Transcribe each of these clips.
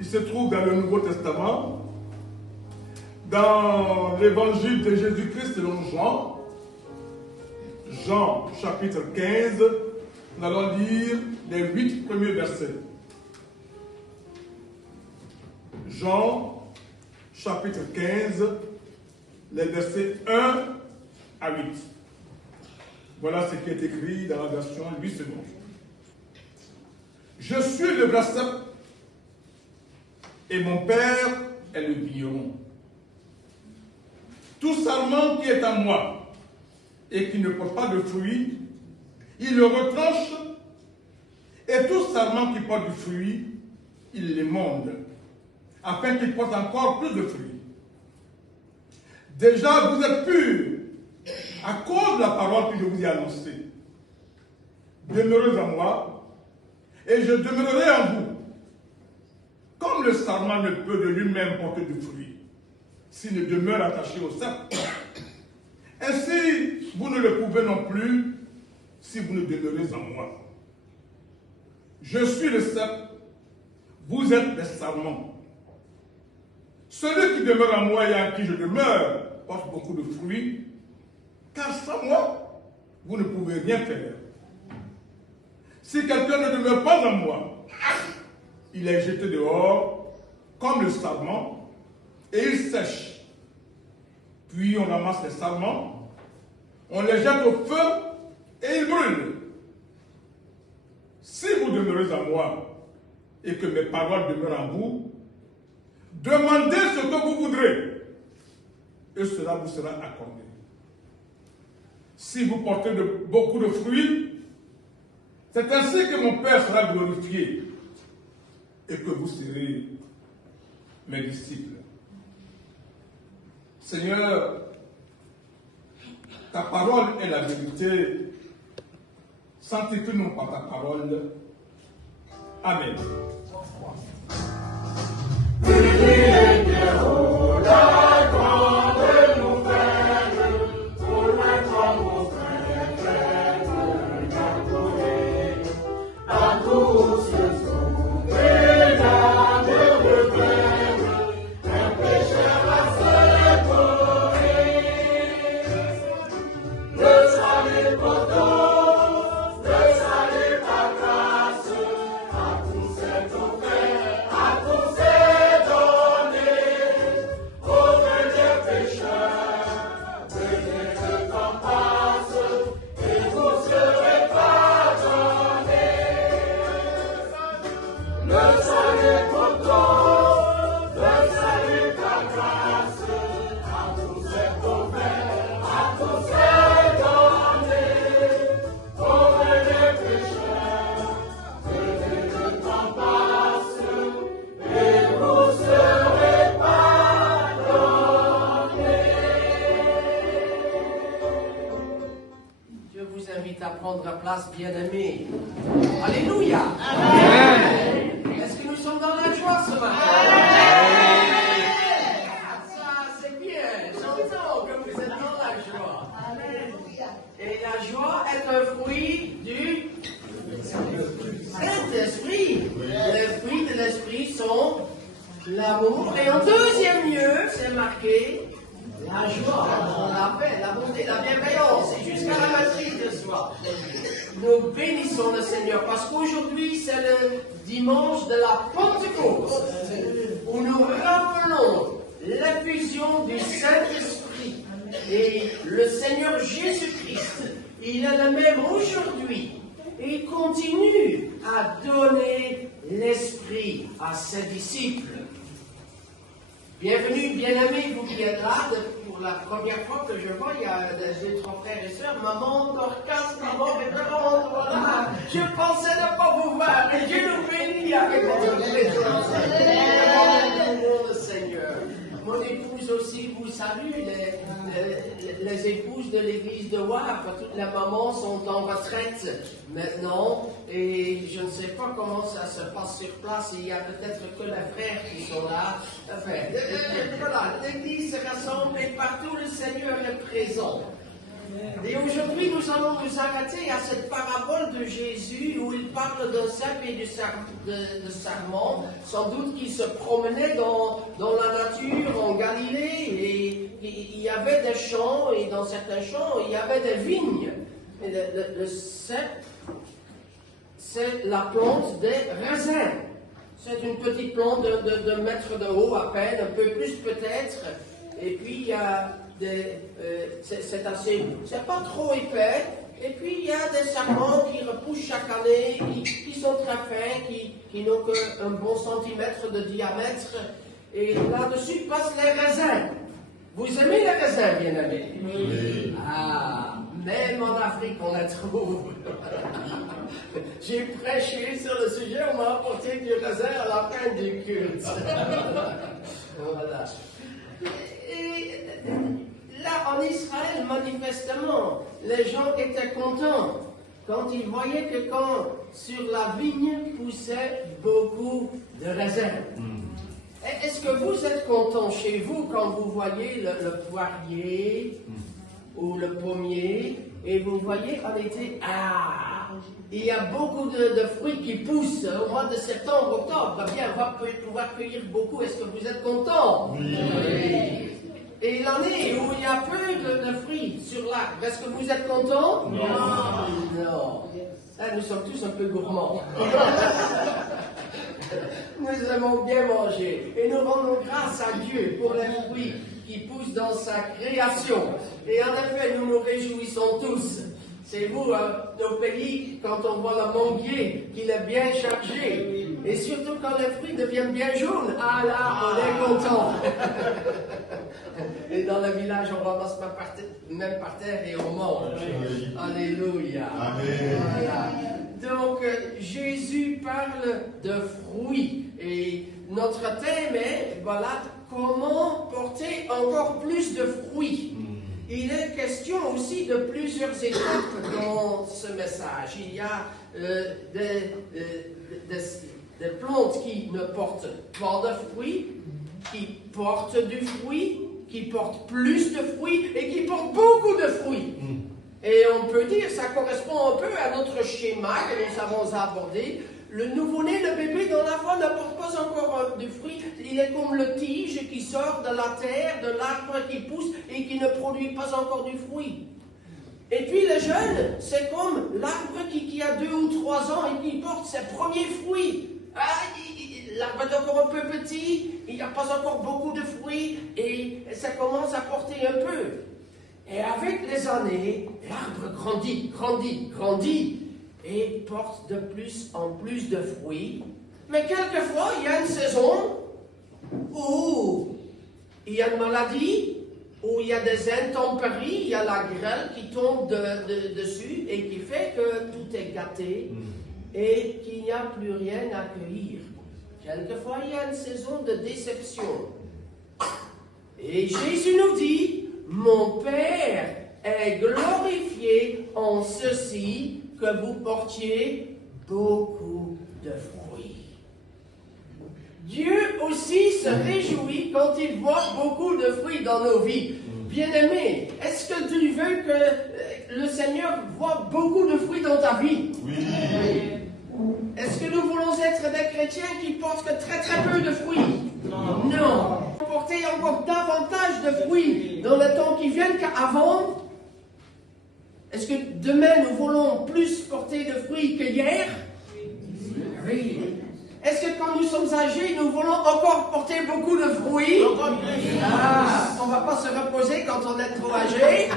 Il se trouve dans le Nouveau Testament, dans l'évangile de Jésus-Christ selon Jean, Jean chapitre 15, nous allons lire les 8 premiers versets. Jean chapitre 15, les versets 1 à 8. Voilà ce qui est écrit dans la version 8 secondes. Je suis le vrai cep et mon Père est le vigneron. Tout sarment qui est à moi et qui ne porte pas de fruits, il le retranche, et tout sarment qui porte du fruit, il l'émonde, afin qu'il porte encore plus de fruits. Déjà, vous êtes purs à cause de la parole que je vous ai annoncée. Demeurez en moi, et je demeurerai en vous. Comme le sarment ne peut de lui-même porter du fruit, s'il ne demeure attaché au cep, ainsi vous ne le pouvez non plus si vous ne demeurez en moi. Je suis le cep, vous êtes les sarments. Celui qui demeure en moi et en qui je demeure porte beaucoup de fruits, car sans moi, vous ne pouvez rien faire. Si quelqu'un ne demeure pas en moi, il est jeté dehors comme le sarment et il sèche. Puis on ramasse les sarments, on les jette au feu et ils brûlent. Si vous demeurez en moi et que mes paroles demeurent en vous, demandez ce que vous voudrez et cela vous sera accordé. Si vous portez beaucoup de fruits, c'est ainsi que mon Père sera glorifié et que vous serez mes disciples. Seigneur, ta parole est la vérité. Sanctifie-nous par ta parole. Amen. Bien-aimés. Alléluia. Amen. Est-ce que nous sommes dans la joie ce matin? Amen. Ça, c'est bien. J'entends que vous êtes dans la joie. Amen. Et la joie est un fruit du Saint-Esprit. Les fruits de l'Esprit sont l'amour. Et en deuxième lieu, c'est marqué la joie, la paix, la bonté, la bienveillance, et jusqu'à la maîtrise de soi. Nous bénissons le Seigneur parce qu'aujourd'hui c'est le dimanche de la Pentecôte où nous rappelons l'effusion du Saint-Esprit. Et le Seigneur Jésus-Christ, il est le même aujourd'hui et il continue à donner l'Esprit à ses disciples. Bienvenue, bien-aimés, vous qui êtes là pour la première fois que je vois, il y a des trois frères et sœurs, maman, Dorcas, maman, révérende, voilà. Je pensais ne pas vous voir, mais Dieu nous bénit avec votre présence. Le Seigneur. Mon épouse aussi vous salue, les épouses de l'église de Wavre. Toutes les mamans sont en retraite maintenant et je ne sais pas comment ça se passe sur place. Il y a peut-être que les frères qui sont là. Enfin, voilà, l'église se rassemble et partout le Seigneur est présent. Et aujourd'hui, nous allons nous arrêter à cette parabole de Jésus où il parle d'un cep et de sarment, sans doute qu'il se promenait dans la nature en Galilée et il y avait des champs et dans certains champs il y avait des vignes. Et le cep, c'est la plante des raisins. C'est une petite plante de mètre de haut à peine, un peu plus peut-être. Et puis il y a c'est pas trop épais. Et puis il y a des sarments qui repoussent chaque année, qui sont très fins, qui n'ont qu'un bon centimètre de diamètre. Et là-dessus passent les raisins. Vous aimez les raisins, bien-aimés? Oui. Ah, même en Afrique, on les trouve. J'ai prêché sur le sujet, on m'a apporté du raisin à la fin du culte. Voilà. Et là, en Israël, manifestement, les gens étaient contents quand ils voyaient que sur la vigne poussaient beaucoup de raisins. Est-ce que vous êtes content chez vous quand vous voyez le poirier ou le pommier et vous voyez en été, il y a beaucoup de fruits qui poussent au mois de septembre, octobre, bien, on va pouvoir cueillir beaucoup. Est-ce que vous êtes content? Oui. Et l'année où il y a peu de fruits sur l'arbre, est-ce que vous êtes content? Non. Non. Là, nous sommes tous un peu gourmands. Nous aimons bien manger et nous rendons grâce à Dieu pour les fruits qui poussent dans sa création. Et en effet, nous nous réjouissons tous. C'est vous, nos pays, quand on voit le manguier, qu'il est bien chargé. Et surtout quand les fruits deviennent bien jaunes. Ah là, on est content. Et dans le village, on ramasse même par terre et on mange. Alléluia. Amen. Voilà. Donc, Jésus parle de fruits. Et notre thème est, voilà, comment porter encore plus de fruits. Il est question aussi de plusieurs étapes dans ce message. Il y a des plantes qui ne portent pas de fruits, qui portent du fruit, qui portent plus de fruits et qui portent beaucoup de fruits. Et on peut dire, ça correspond un peu à notre schéma que nous avons abordé. Le nouveau-né, le bébé dans la foi ne porte pas encore de fruits. Il est comme le tige qui sort de la terre, de l'arbre qui pousse et qui ne produit pas encore du fruit. Et puis le jeune, c'est comme l'arbre qui a 2 ou 3 ans et qui porte ses premiers fruits. L'arbre est encore un peu petit, il n'y a pas encore beaucoup de fruits et ça commence à porter un peu. Et avec les années, l'arbre grandit. Et porte de plus en plus de fruits. Mais quelquefois, il y a une saison où il y a une maladie, où il y a des intempéries, il y a la grêle qui tombe dessus et qui fait que tout est gâté et qu'il n'y a plus rien à cueillir. Quelquefois, il y a une saison de déception. Et Jésus nous dit, mon Père est glorifié en ceci, que vous portiez beaucoup de fruits. Dieu aussi se réjouit quand il voit beaucoup de fruits dans nos vies. Bien-aimé, est-ce que tu veux que le Seigneur voit beaucoup de fruits dans ta vie? Oui. Est-ce que nous voulons être des chrétiens qui portent que très peu de fruits? Non. Porter encore davantage de fruits dans le temps qui vient qu'avant? Est-ce que demain nous voulons plus porter de fruits que hier? Oui. Est-ce que quand nous sommes âgés, nous voulons encore porter beaucoup de fruits? On ne va pas se reposer quand on est trop âgé.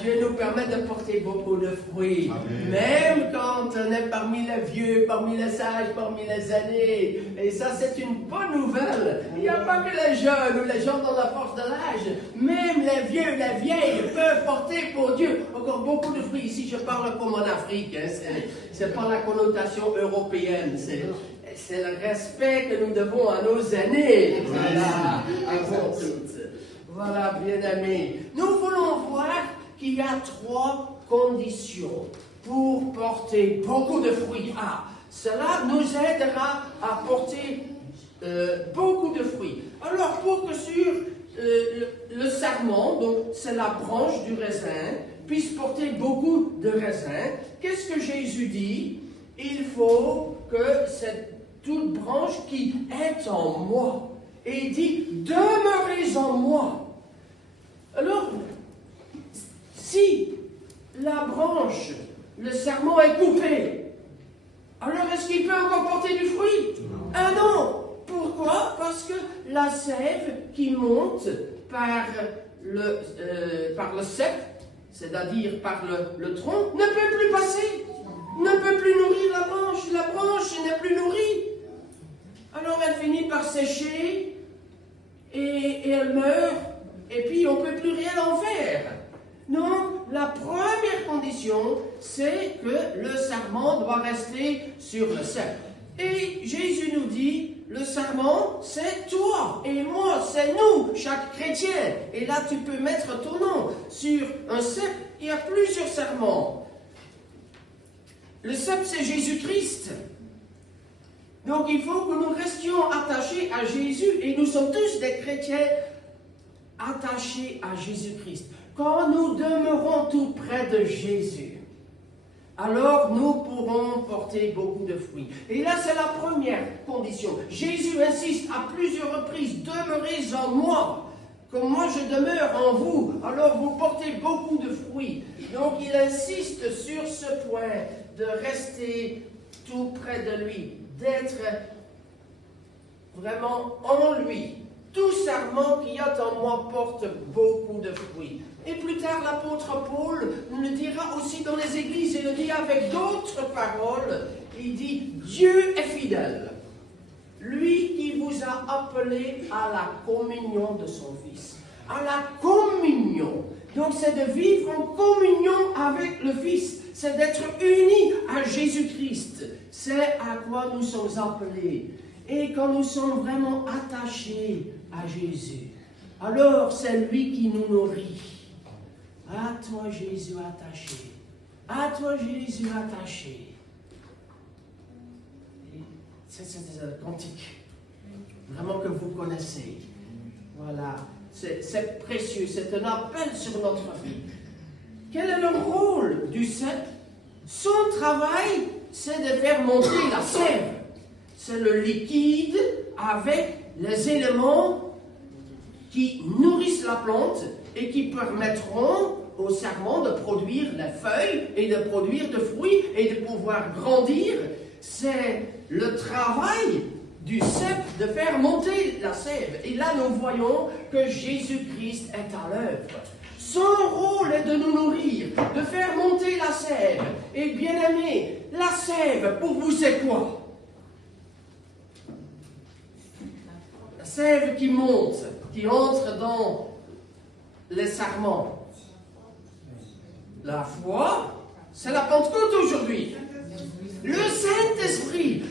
Dieu nous permet de porter beaucoup de fruits. Amen. Même quand on est parmi les vieux, parmi les sages, parmi les aînés. Et ça, c'est une bonne nouvelle. Il n'y a pas que les jeunes ou les gens dans la force de l'âge. Même les vieux, les vieilles peuvent porter pour Dieu encore beaucoup de fruits. Ici, je parle comme en Afrique. Hein. C'est pas la connotation européenne. C'est le respect que nous devons à nos aînés. Voilà, avant tout. Voilà, bien-aimés. Nous voulons voir qu'il y a 3 conditions pour porter beaucoup de fruits. Cela nous aidera à porter beaucoup de fruits. Alors, pour que le sarment, donc c'est la branche du raisin, puisse porter beaucoup de raisins. Qu'est-ce que Jésus dit? Il faut que cette toute branche qui est en moi. Et il dit, demeurez en moi. Alors, si la branche, le sarment est coupé, alors est-ce qu'il peut encore porter du fruit? Ah non! Pourquoi? Parce que la sève qui monte par le cep, c'est-à-dire par le tronc, ne peut plus passer, ne peut plus nourrir la branche n'est plus nourrie. Alors elle finit par sécher et elle meurt, et puis on ne peut plus rien en faire. Non, la première condition, c'est que le sarment doit rester sur le cep. Et Jésus nous dit, le sarment, c'est toi et moi, c'est nous, chaque chrétien. Et là, tu peux mettre ton nom sur un cep. Il y a plusieurs sarments. Le cep, c'est Jésus-Christ. Donc, il faut que nous restions attachés à Jésus. Et nous sommes tous des chrétiens attachés à Jésus-Christ. Quand nous demeurons tout près de Jésus, alors nous pourrons porter beaucoup de fruits. Et là, c'est la première condition. Jésus insiste à plusieurs reprises, demeurez en moi. Comme moi je demeure en vous, alors vous portez beaucoup de fruits. Donc il insiste sur ce point de rester tout près de lui, d'être vraiment en lui. Tout sarment qui est en moi porte beaucoup de fruits. Et plus tard, l'apôtre Paul nous le dira aussi dans les églises, et le dit avec d'autres paroles. Il dit, Dieu est fidèle. Lui qui vous a appelé à la communion de son Fils. À la communion. Donc c'est de vivre en communion avec le Fils. C'est d'être unis à Jésus-Christ. C'est à quoi nous sommes appelés. Et quand nous sommes vraiment attachés à Jésus, alors c'est lui qui nous nourrit. À toi Jésus attaché. À toi Jésus attaché. C'est un cantique. Vraiment que vous connaissez. Voilà. C'est précieux. C'est un appel sur notre vie. Quel est le rôle du cep? Son travail, c'est de faire monter la sève. C'est le liquide avec les éléments qui nourrissent la plante et qui permettront au sarment de produire les feuilles et de produire des fruits et de pouvoir grandir. C'est le travail du cep de faire monter la sève. Et là, nous voyons que Jésus-Christ est à l'œuvre. Son rôle est de nous nourrir, de faire monter la sève. Et bien aimé, la sève, pour vous, c'est quoi? La sève qui monte, qui entre dans les sarments. La foi, c'est la Pentecôte aujourd'hui. Le Saint-Esprit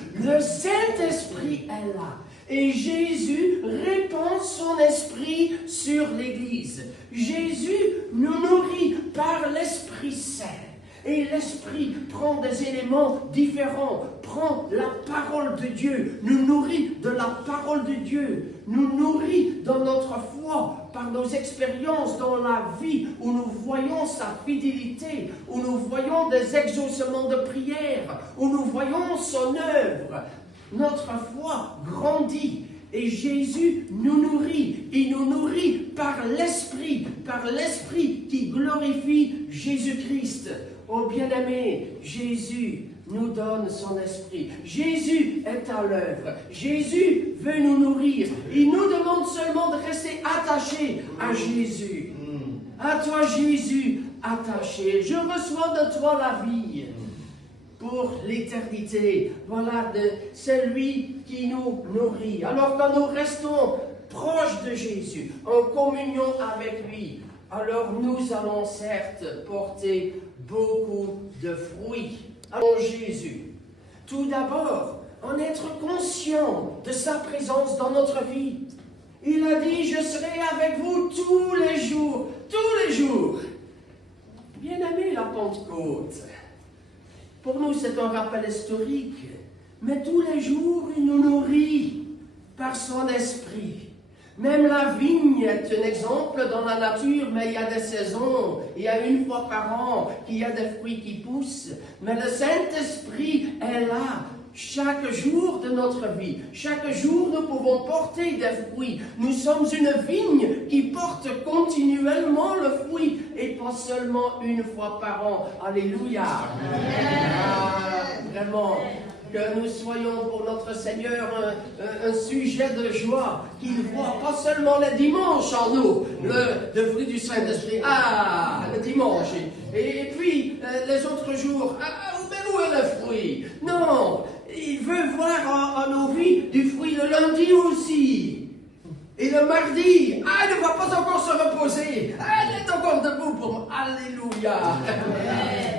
est là. Et Jésus répand son esprit sur l'Église. Jésus nous nourrit par l'Esprit Saint. Et l'Esprit prend des éléments différents, prend la parole de Dieu, nous nourrit de la parole de Dieu, nous nourrit dans notre foi, par nos expériences dans la vie, où nous voyons sa fidélité, où nous voyons des exaucements de prière, où nous voyons son œuvre. Notre foi grandit. Et Jésus nous nourrit. Il nous nourrit par l'Esprit qui glorifie Jésus-Christ. Oh bien-aimé, Jésus nous donne son esprit. Jésus est à l'œuvre. Jésus veut nous nourrir. Il nous demande seulement de rester attachés à Jésus. À toi Jésus, attaché. Je reçois de toi la vie pour l'éternité. Voilà, c'est lui qui nous nourrit. Alors quand nous restons proches de Jésus, en communion avec lui, alors nous allons certes porter beaucoup de fruits. Alors Jésus, tout d'abord, en être conscient de sa présence dans notre vie. Il a dit, je serai avec vous tous les jours, tous les jours. Bien-aimé, la Pentecôte, pour nous c'est un rappel historique, mais tous les jours il nous nourrit par son esprit. Même la vigne est un exemple dans la nature, mais il y a des saisons, il y a une fois par an qu'il y a des fruits qui poussent. Mais le Saint-Esprit est là chaque jour de notre vie. Chaque jour, nous pouvons porter des fruits. Nous sommes une vigne qui porte continuellement le fruit et pas seulement une fois par an. Alléluia. Vraiment. Que nous soyons pour notre Seigneur un sujet de joie, qu'il voit pas seulement le dimanche en nous, le fruit du Saint-Esprit, le dimanche, et puis les autres jours, mais où est le fruit? Non, il veut voir en nos vies du fruit le lundi aussi. Et le mardi, il ne va pas encore se reposer. Il est encore debout pour moi. Alléluia.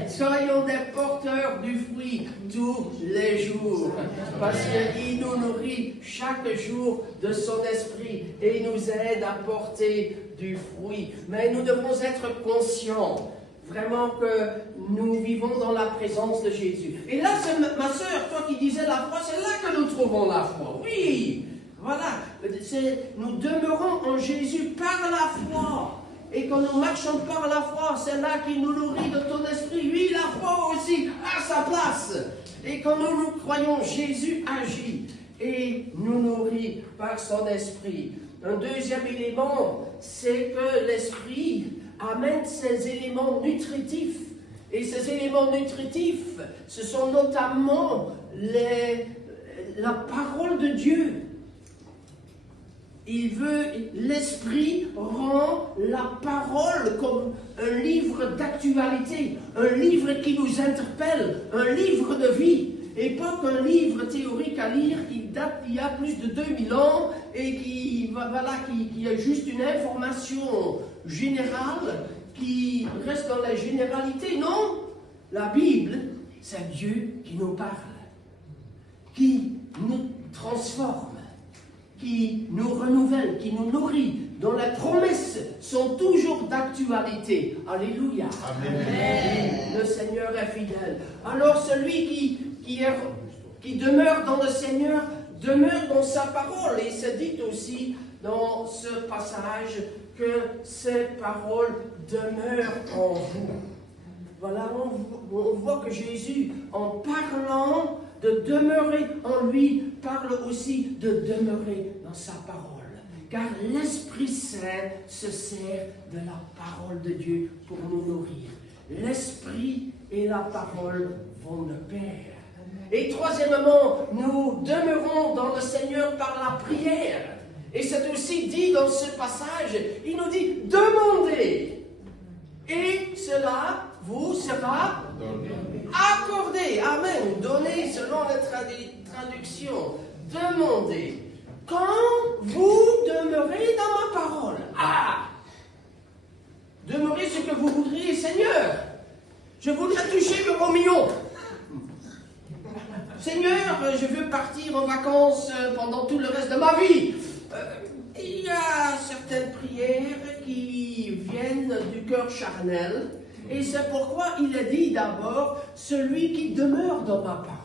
Soyons des porteurs du fruit tous les jours. Parce qu'il nous nourrit chaque jour de son esprit et nous aide à porter du fruit. Mais nous devons être conscients vraiment que nous vivons dans la présence de Jésus. Et là, c'est ma soeur, toi qui disais la foi, c'est là que nous trouvons la foi. Oui. Voilà, nous demeurons en Jésus par la foi. Et quand nous marchons par la foi, c'est là qu'il nous nourrit de ton esprit. Oui, la foi aussi à sa place. Et quand nous croyons, Jésus agit et nous nourrit par son esprit. Un deuxième élément, c'est que l'esprit amène ces éléments nutritifs. Et ces éléments nutritifs, ce sont notamment la parole de Dieu. L'esprit rend la parole comme un livre d'actualité, un livre qui nous interpelle, un livre de vie, et pas qu'un livre théorique à lire qui date d'il y a plus de 2000 ans et qui a juste une information générale qui reste dans la généralité. Non, la Bible, c'est Dieu qui nous parle, qui nous transforme, qui nous renouvelle, qui nous nourrit, dont les promesses sont toujours d'actualité. Alléluia. Amen. Le Seigneur est fidèle. Alors celui qui demeure dans le Seigneur, demeure dans sa parole. Et c'est dit aussi dans ce passage que ces paroles demeurent en vous. Voilà, on voit que Jésus, en parlant de demeurer en lui, parle aussi de demeurer dans sa parole. Car l'Esprit Saint se sert de la parole de Dieu pour nous nourrir. L'Esprit et la parole vont de pair. Et troisièmement, nous demeurons dans le Seigneur par la prière. Et c'est aussi dit dans ce passage, il nous dit, demandez. Et cela vous sera accordé. Amen. Donné selon les traductions. Demandez. Quand vous demeurez dans ma parole. Demeurez ce que vous voudriez, Seigneur. Je voudrais toucher le million. Seigneur, je veux partir en vacances pendant tout le reste de ma vie. Il y a certaines prières qui viennent du cœur charnel, et c'est pourquoi il est dit d'abord celui qui demeure dans ma parole.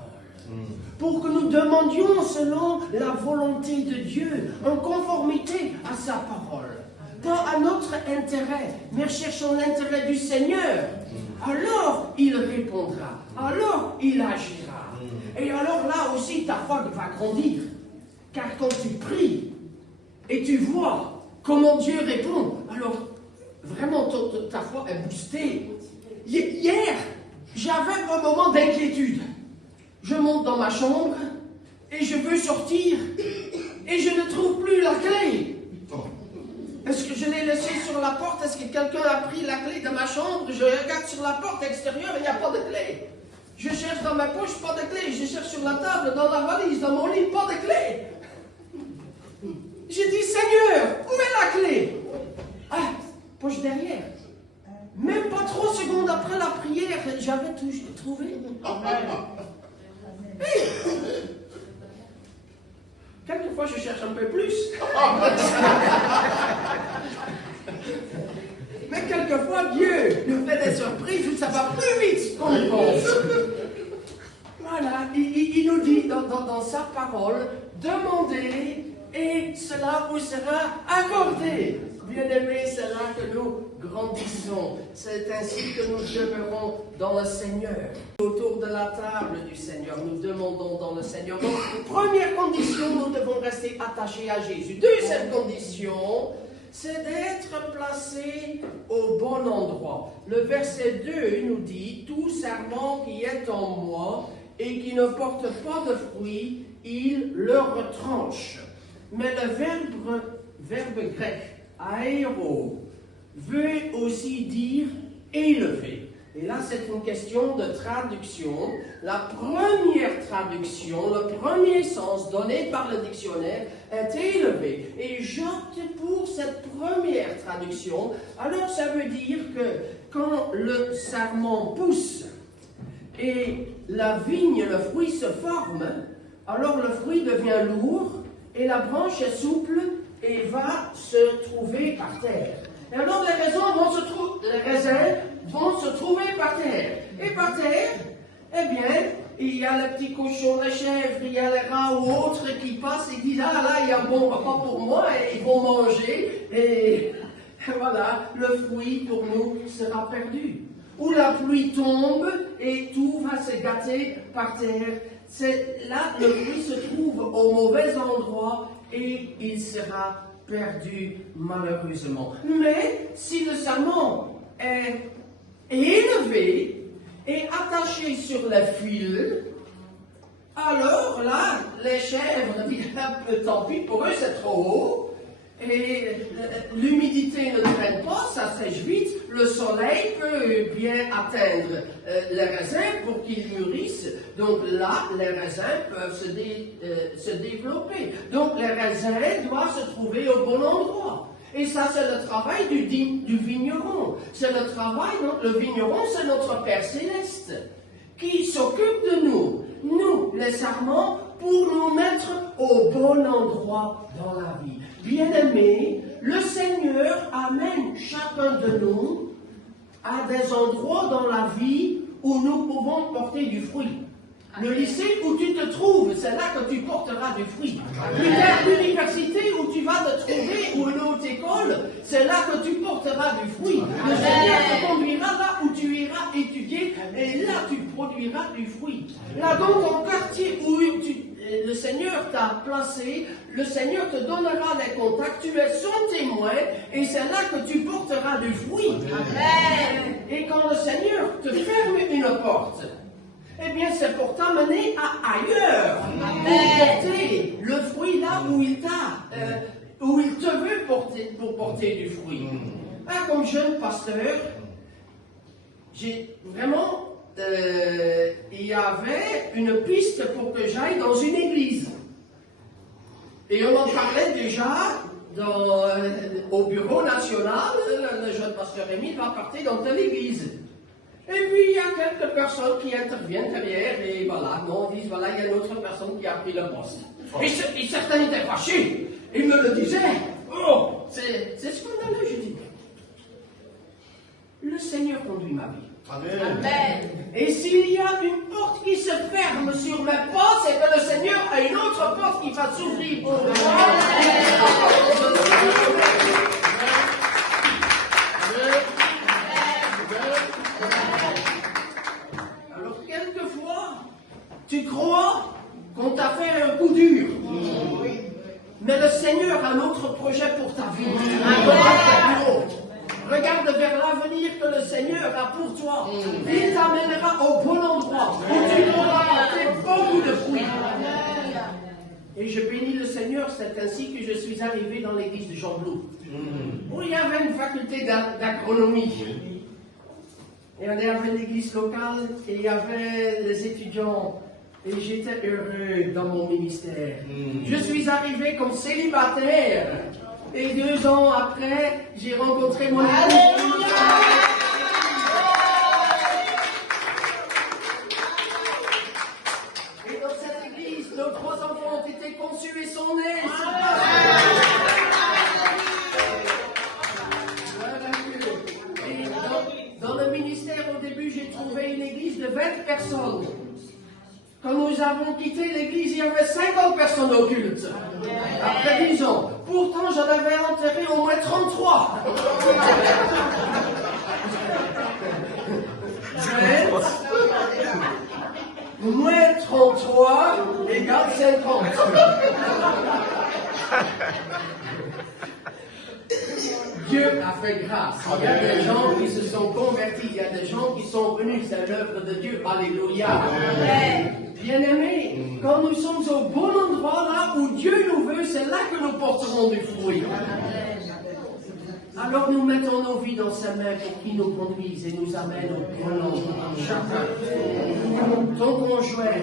Pour que nous demandions selon la volonté de Dieu, en conformité à sa parole. Pas à notre intérêt, mais cherchons l'intérêt du Seigneur. Alors il répondra, alors il agira. Et alors là aussi ta foi va grandir. Car quand tu pries, et tu vois comment Dieu répond, alors vraiment ta foi est boostée. Hier, j'avais un moment d'inquiétude. Je monte dans ma chambre et je veux sortir et je ne trouve plus la clé. Est-ce que je l'ai laissée sur la porte? Est-ce que quelqu'un a pris la clé de ma chambre? Je regarde sur la porte extérieure et il n'y a pas de clé. Je cherche dans ma poche, pas de clé. Je cherche sur la table, dans la valise, dans mon lit, pas de clé. J'ai dit, Seigneur, où est la clé? Poche derrière. Même pas 3 secondes après la prière, j'avais tout trouvé. Quelquefois, je cherche un peu plus. Mais quelquefois, Dieu nous fait des surprises où ça va plus vite qu'on le pense. Voilà, il nous dit dans sa parole, demandez et cela vous sera accordé. Bien-aimés, c'est là que nous grandissons. C'est ainsi que nous demeurons dans le Seigneur. Autour de la table du Seigneur, nous demandons dans le Seigneur. Donc, première condition, nous devons rester attachés à Jésus. Deuxième condition, c'est d'être placé au bon endroit. Le verset 2 nous dit, « Tout serment qui est en moi et qui ne porte pas de fruit, il le retranche. » Mais le verbe grec, aéro, veut aussi dire élevé. Et là, c'est une question de traduction. La première traduction, le premier sens donné par le dictionnaire est élevé. Et j'opte pour cette première traduction. Alors, ça veut dire que quand le sarment pousse et la vigne, le fruit se forme, alors le fruit devient lourd et la branche est souple et va se trouver par terre. Et alors les raisins vont se trouver par terre. Et par terre, eh bien, il y a le petit cochon, les chèvres, il y a les rats ou autres qui passent et disent « Ah là, il y a un bon repas pour moi » et ils vont manger. Et voilà, le fruit pour nous sera perdu. Ou la pluie tombe et tout va se gâter par terre. Là, le fruit se trouve au mauvais endroit et il sera perdu malheureusement. Mais si le sarment est élevé et attaché sur les fils, alors là, les chèvres disent tant pis pour eux, c'est trop haut. Et l'humidité ne traîne pas, ça sèche vite, le soleil peut bien atteindre les raisins pour qu'ils mûrissent. Donc là, les raisins peuvent se développer. Donc les raisins doivent se trouver au bon endroit. Et ça, c'est le travail du vigneron. C'est le travail, donc le vigneron, c'est notre Père Céleste qui s'occupe de nous, les sarments, pour nous mettre au bon endroit dans la vie. Bien-aimés, le Seigneur amène chacun de nous à des endroits dans la vie où nous pouvons porter du fruit. Le lycée où tu te trouves, c'est là que tu porteras du fruit. L'université où tu vas te trouver, ou une haute école, c'est là que tu porteras du fruit. Le Seigneur te conduira là où tu iras étudier, et là tu produiras du fruit. Là, dans ton quartier où le Seigneur t'a placé, le Seigneur te donnera des contacts, tu es son témoin, et c'est là que tu porteras du fruit. Amen. Et quand le Seigneur te ferme une porte, eh bien, c'est pour t'amener ailleurs, pour porter le fruit là où il te veut pour porter du fruit. Comme jeune pasteur, j'ai vraiment, il y avait une piste pour que j'aille dans une église. Et on en parlait déjà au bureau national, le jeune pasteur Rémi va partir dans telle église. Et puis, il y a quelques personnes qui interviennent derrière, et voilà, on dit, voilà, il y a une autre personne qui a pris le poste. Et certains étaient fâchés, ils me le disaient. Oh, c'est scandaleux, je dis. Le Seigneur conduit ma vie. Amen. Amen. Et s'il y a une porte qui se ferme sur mes pas, c'est que le Seigneur a une autre porte qui va s'ouvrir pour moi. Alors, quelquefois, tu crois qu'on t'a fait un coup dur. Mais le Seigneur a un autre projet pour ta vie. Regarde vers l'avenir que le Seigneur a pour toi. Il t'amènera au bon endroit où tu pourras porter beaucoup de fruits. Et je bénis le Seigneur, c'est ainsi que je suis arrivé dans l'église de Jean Blou, où il y avait une faculté d'agronomie. Et on avait l'église locale, et il y avait les étudiants, et j'étais heureux dans mon ministère. Je suis arrivé comme célibataire, et 2 ans après, j'ai rencontré mon épouse. Et dans cette église, nos 3 enfants ont été conçus et sont nés. Et dans le ministère, au début, j'ai trouvé une église de 20 personnes. Quand nous avons quitté l'église, il y avait 50 personnes au culte. Après 10 ans. Pourtant, j'en avais enterré au moins 33. Moins 33 égale 50. Dieu a fait grâce. Il y a des gens qui se sont convertis, il y a des gens qui sont venus, c'est l'œuvre de Dieu. Alléluia. Bien-aimés, quand nous sommes au bon endroit, là où Dieu nous veut, c'est là que nous porterons du fruit. Alors nous mettons nos vies dans sa main pour qu'il nous conduise et nous amène au bon endroit. Chacun. Ton conjoint,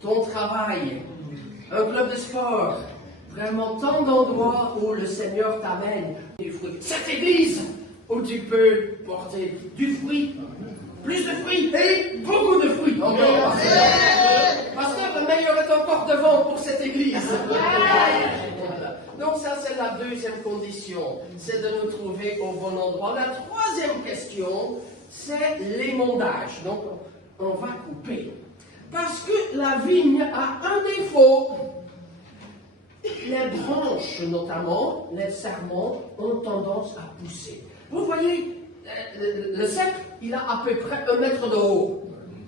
ton travail, un club de sport, vraiment tant d'endroits où le Seigneur t'amène du fruit. Cette église où tu peux porter du fruit, plus de fruits et beaucoup de fruits. Encore. Pasteur, le meilleur est encore devant pour cette église. Donc ça, c'est la deuxième condition, c'est de nous trouver au bon endroit. La troisième question, c'est l'émondage. Donc, on va couper. Parce que la vigne a un défaut. Les branches, notamment, les sarments, ont tendance à pousser. Vous voyez, le cep, il a à peu près 1 mètre de haut.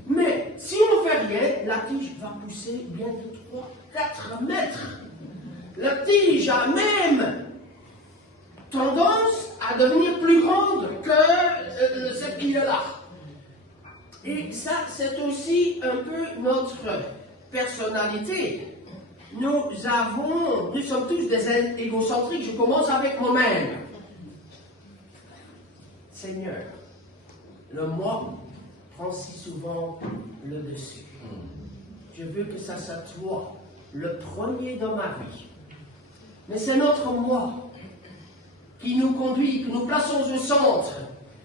Mais si on ne fait rien, la tige va pousser bien de 3-4 mètres. La tige a même tendance à devenir plus grande que le cep qui est là. Et ça, c'est aussi un peu notre personnalité. Nous sommes tous des égocentriques. Je commence avec moi-même. Seigneur, le moi prend si souvent le dessus. Je veux que ça soit toi, le premier dans ma vie. Mais c'est notre moi qui nous conduit, que nous plaçons au centre.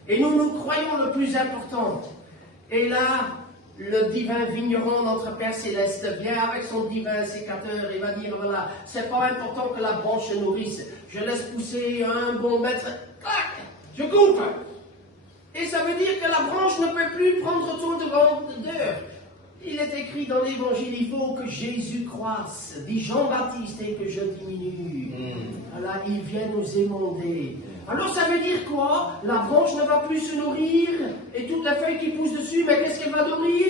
Et nous croyons le plus important. Et là, le divin vigneron, notre Père Céleste, vient avec son divin sécateur et va dire, voilà, c'est pas important que la branche se nourrisse. Je laisse pousser un bon mètre, clac, je coupe. Et ça veut dire que la branche ne peut plus prendre trop de grandeur. Il est écrit dans l'évangile, il faut que Jésus croisse, dit Jean-Baptiste, et que je diminue. Voilà, il vient nous émonder. Alors ça veut dire quoi? La branche ne va plus se nourrir, et toutes les feuilles qui poussent dessus, mais qu'est-ce qu'elle va nourrir?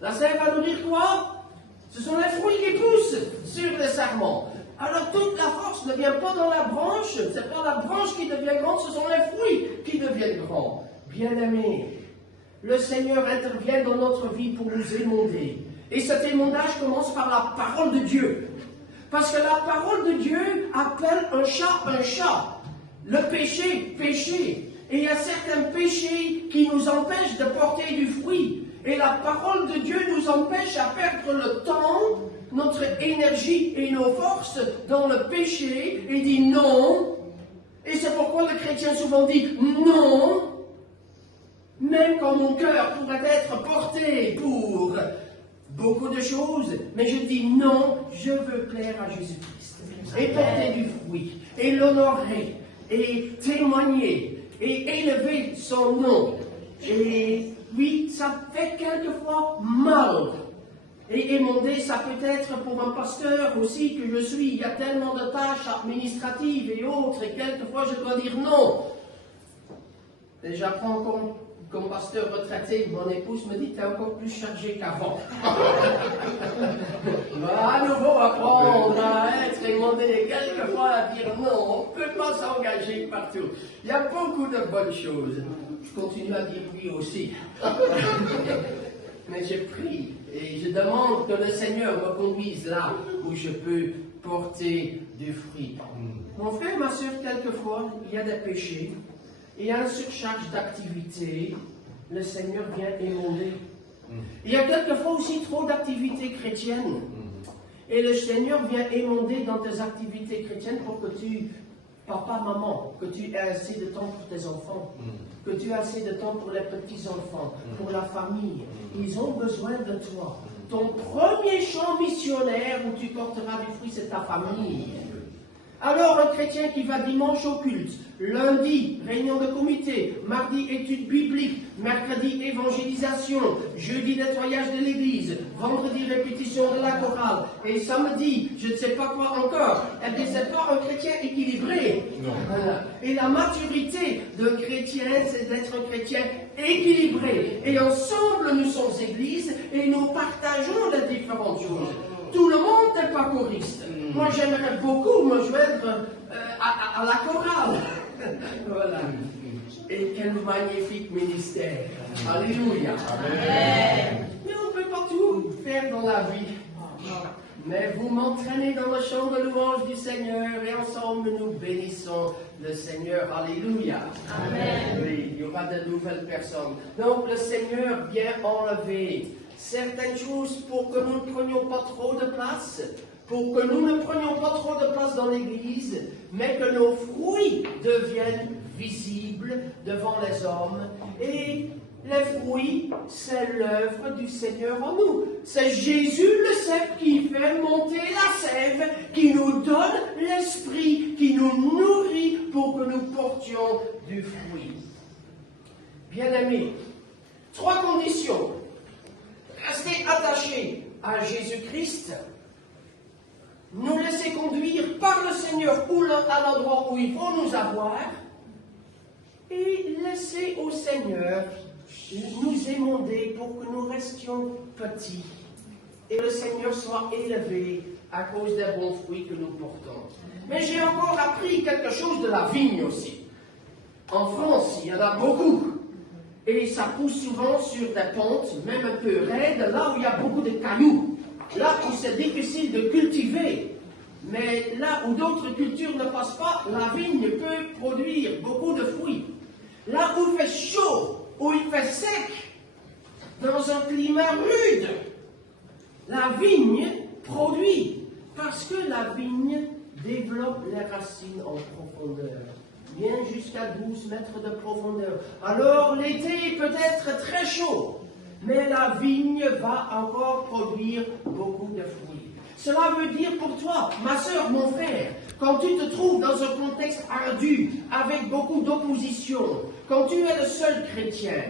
La sève va nourrir quoi? Ce sont les fruits qui poussent sur les sarments. Alors toute la force ne vient pas dans la branche, c'est pas la branche qui devient grande, ce sont les fruits qui deviennent grands. Bien-aimés, le Seigneur intervient dans notre vie pour nous émonder. Et cet émondage commence par la parole de Dieu. Parce que la parole de Dieu appelle un chat. Le péché, péché. Et il y a certains péchés qui nous empêchent de porter du fruit. Et la parole de Dieu nous empêche à perdre le temps, notre énergie et nos forces dans le péché et dit non. Et c'est pourquoi le chrétien souvent dit non. Même quand mon cœur pourrait être porté pour beaucoup de choses, mais je dis non, je veux plaire à Jésus-Christ. Et porter du fruit, et l'honorer, et témoigner, et élever son nom. Et oui, ça fait quelquefois mal. Et émonder, ça peut être pour un pasteur aussi que je suis. Il y a tellement de tâches administratives et autres, et quelquefois je dois dire non. Et j'apprends comme pasteur retraité, mon épouse me dit, tu es encore plus chargé qu'avant. À nouveau apprendre à être émondé, quelquefois à dire non, on ne peut pas s'engager partout. Il y a beaucoup de bonnes choses. Je continue à dire oui aussi. Mais je prie et je demande que le Seigneur me conduise là où je peux porter du fruit. Mon frère, ma soeur, quelquefois, il y a des péchés. Il y a une surcharge d'activités, le Seigneur vient émonder. Il y a quelquefois aussi trop d'activités chrétiennes. Et le Seigneur vient émonder dans tes activités chrétiennes pour que tu, papa, maman, que tu aies assez de temps pour tes enfants, que tu aies assez de temps pour les petits-enfants, pour la famille. Ils ont besoin de toi. Ton premier champ missionnaire où tu porteras du fruit, c'est ta famille. Alors un chrétien qui va dimanche au culte, lundi, réunion de comité, mardi, études bibliques, mercredi évangélisation, jeudi nettoyage de l'église, vendredi répétition de la chorale, et samedi, je ne sais pas quoi encore. Eh bien, c'est pas un chrétien équilibré. Voilà. Et la maturité d'un chrétien, c'est d'être un chrétien équilibré. Et ensemble, nous sommes église et nous partageons les différentes choses. Tout le monde n'est pas choriste. Moi, j'aimerais beaucoup me joindre à la chorale. Voilà. Et quel magnifique ministère. Alléluia. Amen. Mais on ne peut pas tout faire dans la vie. Mais vous m'entraînez dans le chant de louange du Seigneur et ensemble nous bénissons le Seigneur. Alléluia. Amen. Oui, il y aura de nouvelles personnes. Donc le Seigneur vient enlever certaines choses pour que nous ne prenions pas trop de place, pour que nous ne prenions pas trop de place dans l'Église, mais que nos fruits deviennent visibles devant les hommes. Et les fruits, c'est l'œuvre du Seigneur en nous. C'est Jésus le cep qui fait monter la sève, qui nous donne l'esprit, qui nous nourrit pour que nous portions du fruit. Bien-aimés, 3 conditions. Rester attachés à Jésus-Christ, nous laisser conduire par le Seigneur à l'endroit où il faut nous avoir, et laisser au Seigneur nous émonder pour que nous restions petits et le Seigneur soit élevé à cause des bons fruits que nous portons. Mais j'ai encore appris quelque chose de la vigne aussi. En France, il y en a beaucoup. Et ça pousse souvent sur des pentes, même un peu raides, là où il y a beaucoup de cailloux. Là où c'est difficile de cultiver. Mais là où d'autres cultures ne passent pas, la vigne peut produire beaucoup de fruits. Là où il fait chaud, où il fait sec, dans un climat rude, la vigne produit. Parce que la vigne développe les racines en profondeur. Bien jusqu'à 12 mètres de profondeur. Alors l'été peut être très chaud, mais la vigne va encore produire beaucoup de fruits. Cela veut dire pour toi, ma soeur, mon frère, quand tu te trouves dans un contexte ardu, avec beaucoup d'opposition, quand tu es le seul chrétien,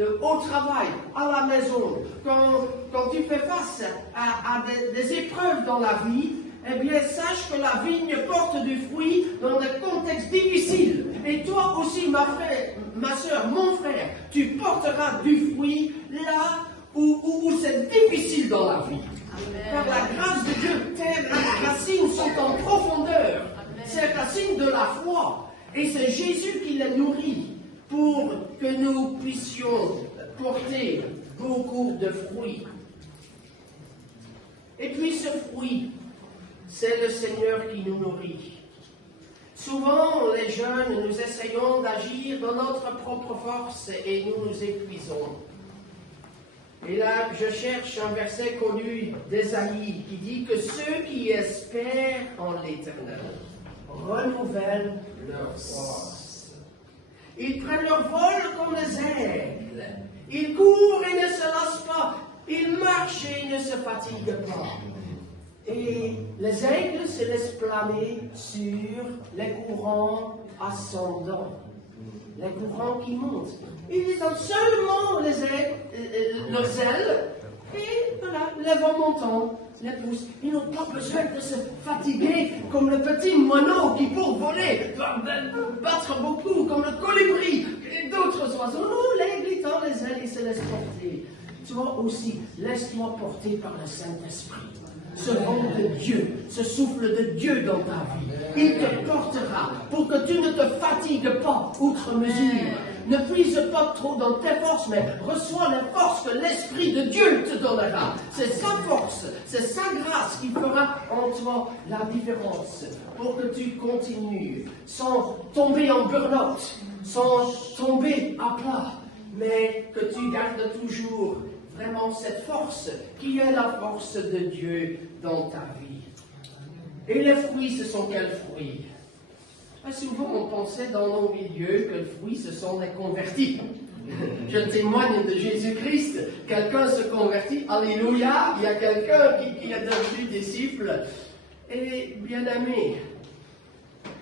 au travail, à la maison, quand tu fais face à des épreuves dans la vie, eh bien, sache que la vigne porte du fruit dans des contextes difficiles. Et toi aussi, ma soeur, mon frère, tu porteras du fruit là où c'est difficile dans la vie. Amen. Par la grâce de Dieu, tes racines sont en profondeur. C'est racines de la foi. Et c'est Jésus qui les nourrit pour que nous puissions porter beaucoup de fruits. Et puis ce fruit, c'est le Seigneur qui nous nourrit. Souvent, les jeunes, nous essayons d'agir dans notre propre force et nous nous épuisons. Et là, je cherche un verset connu d'Ésaïe qui dit que ceux qui espèrent en l'Éternel renouvellent leur force. Ils prennent leur vol comme les aigles. Ils courent et ne se lassent pas. Ils marchent et ne se fatiguent pas. Et les aigles se laissent planer sur les courants ascendants, les courants qui montent. Ils ont seulement leurs ailes, et voilà, les vents montants les poussent. Ils n'ont pas besoin de se fatiguer comme le petit moineau qui, pour voler, doit battre beaucoup, comme le colibri et d'autres oiseaux. Non, l'aigle, il tend les ailes et se laisse porter. Toi aussi, laisse-toi porter par le Saint-Esprit. Ce vent de Dieu, ce souffle de Dieu dans ta vie, il te portera pour que tu ne te fatigues pas outre mesure. Ne puise pas trop dans tes forces, mais reçois les forces que l'Esprit de Dieu te donnera. C'est sa force, c'est sa grâce qui fera en toi la différence pour que tu continues sans tomber en burn-out, sans tomber à plat, mais que tu gardes toujours vraiment cette force qui est la force de Dieu dans ta vie. Et les fruits, ce sont quels fruits? Souvent, on pensait dans nos milieux que les fruits, ce sont les convertis. Je témoigne de Jésus-Christ. Quelqu'un se convertit, alléluia, il y a quelqu'un qui est devenu disciple. Et bien aimé,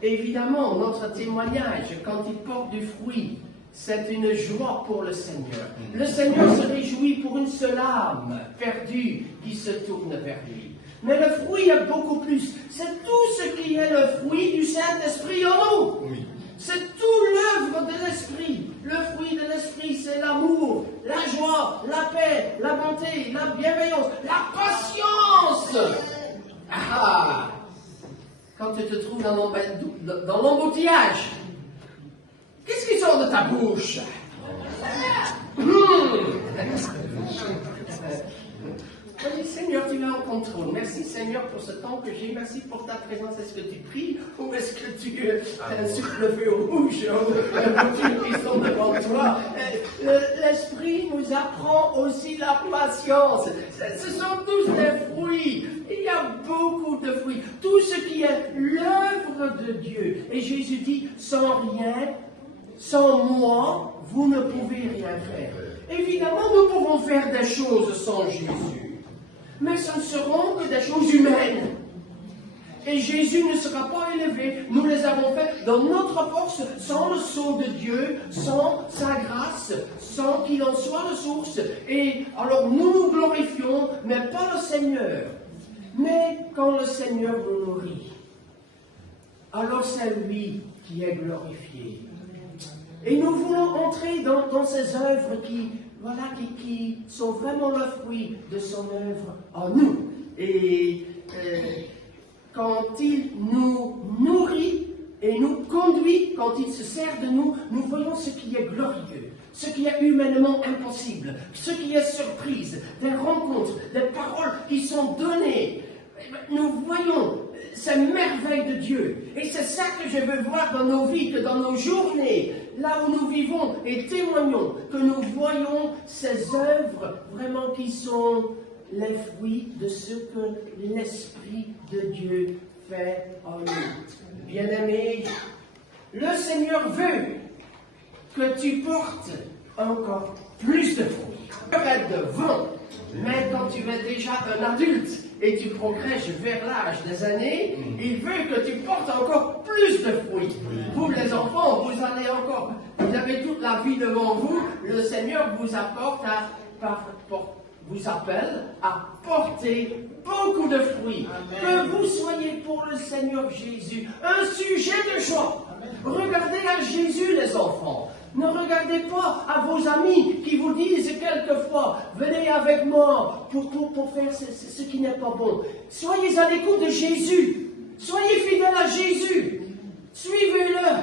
évidemment, notre témoignage, quand il porte du fruit, c'est une joie pour le Seigneur. Le Seigneur se réjouit pour une seule âme perdue qui se tourne vers lui. Mais le fruit est beaucoup plus. C'est tout ce qui est le fruit du Saint-Esprit en nous. Oui. C'est tout l'œuvre de l'Esprit. Le fruit de l'Esprit, c'est l'amour, la joie, la paix, la bonté, la bienveillance, la patience. Ah! Quand tu te trouves dans l'embouteillage, qu'est-ce qui sort de ta bouche? Oui, Seigneur, tu es en contrôle. Merci, Seigneur, pour ce temps que j'ai. Merci pour ta présence. Est-ce que tu pries ou est-ce que tu souffles le feu au rouge qui sont devant toi? L'Esprit nous apprend aussi la patience. Ce sont tous des fruits. Il y a beaucoup de fruits. Tout ce qui est l'œuvre de Dieu. Et Jésus dit, sans rien, sans moi, vous ne pouvez rien faire. Évidemment, nous pouvons faire des choses sans Jésus. Mais ce ne seront que des choses humaines. Et Jésus ne sera pas élevé. Nous les avons fait dans notre force, sans le sceau de Dieu, sans sa grâce, sans qu'il en soit la source. Et alors nous nous glorifions, mais pas le Seigneur. Mais quand le Seigneur nous nourrit, alors c'est lui qui est glorifié. Et nous voulons entrer dans ces œuvres qui sont vraiment le fruit de son œuvre en nous. Et quand il nous nourrit et nous conduit, quand il se sert de nous, nous voyons ce qui est glorieux, ce qui est humainement impossible, ce qui est surprise, des rencontres, des paroles qui sont données. Nous voyons ces merveilles de Dieu. Et c'est ça que je veux voir dans nos vies, que dans nos journées, là où nous vivons et témoignons, que nous voyons ces œuvres vraiment qui sont les fruits de ce que l'Esprit de Dieu fait en nous. Bien-aimés, le Seigneur veut que tu portes encore plus de fruits. Peut-être devant, mais quand tu es déjà un adulte, et tu progresses vers l'âge des années, il veut que tu portes encore plus de fruits. Vous les enfants, vous avez toute la vie devant vous, le Seigneur vous vous appelle à porter beaucoup de fruits. Amen. Que vous soyez pour le Seigneur Jésus un sujet de joie. Regardez à Jésus les enfants. Ne regardez pas à vos amis qui vous disent quelquefois, venez avec moi pour faire ce qui n'est pas bon. Soyez à l'écoute de Jésus. Soyez fidèles à Jésus. Suivez-le.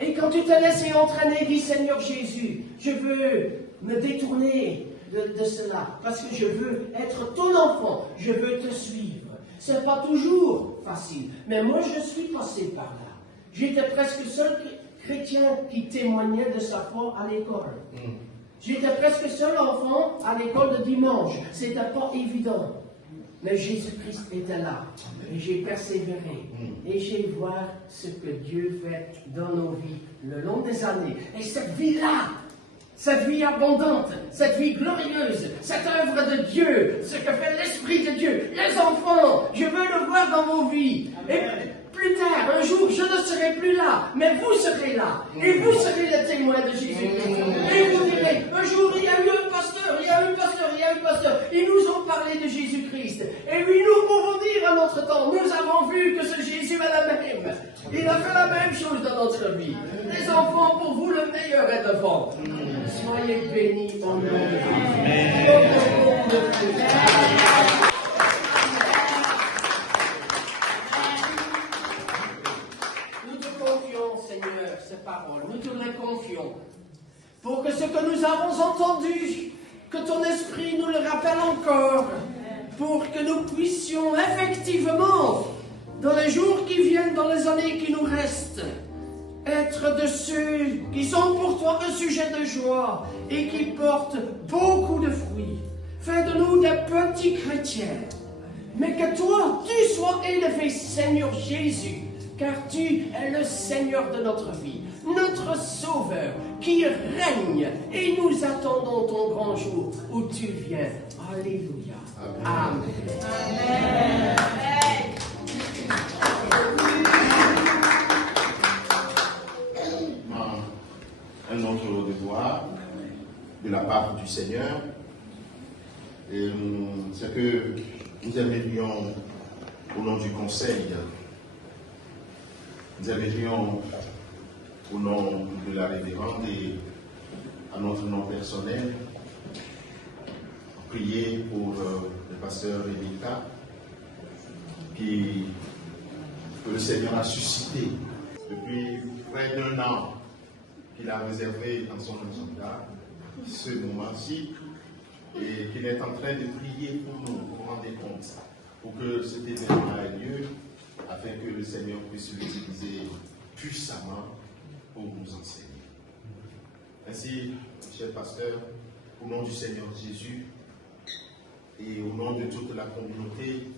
Et quand tu te laisses entraîner, dis Seigneur Jésus, je veux me détourner de cela parce que je veux être ton enfant. Je veux te suivre. Ce n'est pas toujours facile. Mais moi, je suis passé par là. J'étais presque seul chrétien qui témoignait de sa foi à l'école. J'étais presque seul enfant à l'école de dimanche. C'était pas évident. Mais Jésus-Christ était là. Et j'ai persévéré. Et j'ai vu ce que Dieu fait dans nos vies le long des années. Et cette vie-là, cette vie abondante, cette vie glorieuse, cette œuvre de Dieu, ce que fait l'Esprit de Dieu, les enfants, je veux le voir dans vos vies. Et plus tard, un jour, je ne serai plus là, mais vous serez là. Et vous serez les témoins de Jésus-Christ. Et vous direz, un jour, il y a eu un pasteur, il y a eu un pasteur, il y a eu un pasteur. Ils nous ont parlé de Jésus-Christ. Et oui, nous pouvons dire à notre temps, nous avons vu que ce Jésus est le même. Il a fait la même chose dans notre vie. Les enfants, pour vous, le meilleur est devant. Soyez bénis au nom de Jésus. Ces paroles, nous te les confions, pour que ce que nous avons entendu, que ton esprit nous le rappelle encore, pour que nous puissions effectivement, dans les jours qui viennent, dans les années qui nous restent, être de ceux qui sont pour toi un sujet de joie et qui portent beaucoup de fruits. Fais de nous des petits chrétiens, mais que toi, tu sois élevé, Seigneur Jésus, car tu es le Seigneur de notre vie, notre Sauveur, qui règne, et nous attendons ton grand jour où tu viens. Alléluia. Amen. Amen. Un homme de la part du Seigneur. C'est que nous aimerions, au nom du conseil, nous aimerions, au nom de la révérende et à notre nom personnel, prier pour le pasteur Révita, que le Seigneur a suscité depuis près d'1 an, qu'il a réservé dans son agenda ce moment-ci, et qu'il est en train de prier pour nous, vous vous rendez compte, pour que cet événement ait lieu, afin que le Seigneur puisse l'utiliser puissamment pour nous enseigner. Ainsi, cher pasteur, au nom du Seigneur Jésus et au nom de toute la communauté,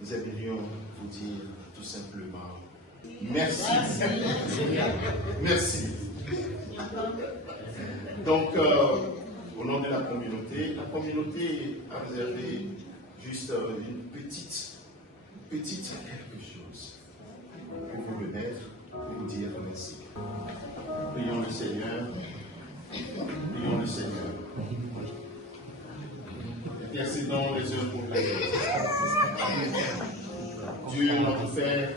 nous aimerions vous dire tout simplement merci. Merci. Donc, au nom de la communauté a réservé juste une petite quelque chose pour vous remettre et vous dire merci. Prions le Seigneur. Prions le Seigneur. Intercédons les uns pour les autres. Dieu, notre Père,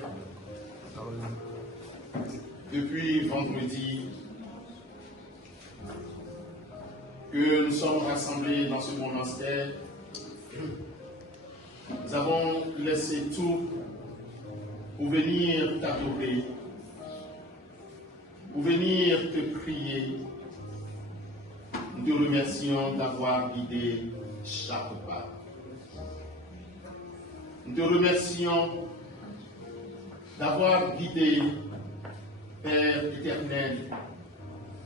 depuis vendredi, que nous sommes rassemblés dans ce monastère, nous avons laissé tout pour venir t'adorer, pour venir te prier. Nous te remercions d'avoir guidé chaque pas. Nous te remercions d'avoir guidé, Père éternel.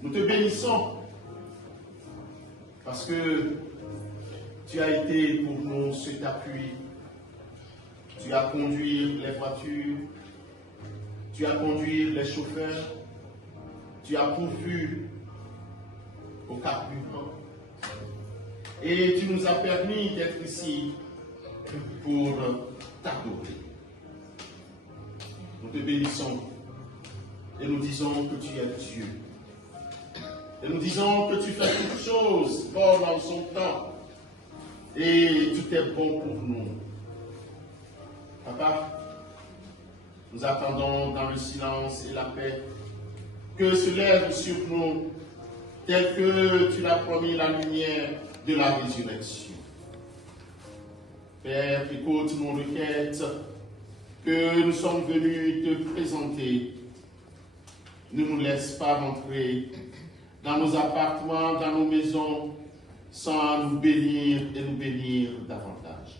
Nous te bénissons parce que tu as été pour nous cet appui. Tu as conduit les voitures, tu as conduit les chauffeurs, tu as pourvu au carburant. Et tu nous as permis d'être ici pour t'adorer. Nous te bénissons et nous disons que tu es Dieu. Et nous disons que tu fais toutes choses bonnes en son temps. Et tout est bon pour nous. Papa, nous attendons dans le silence et la paix que se lève sur nous, tel que tu l'as promis, la lumière de la résurrection. Père, écoute nos requêtes que nous sommes venus te présenter. Ne nous laisse pas rentrer dans nos appartements, dans nos maisons, sans nous bénir et nous bénir davantage.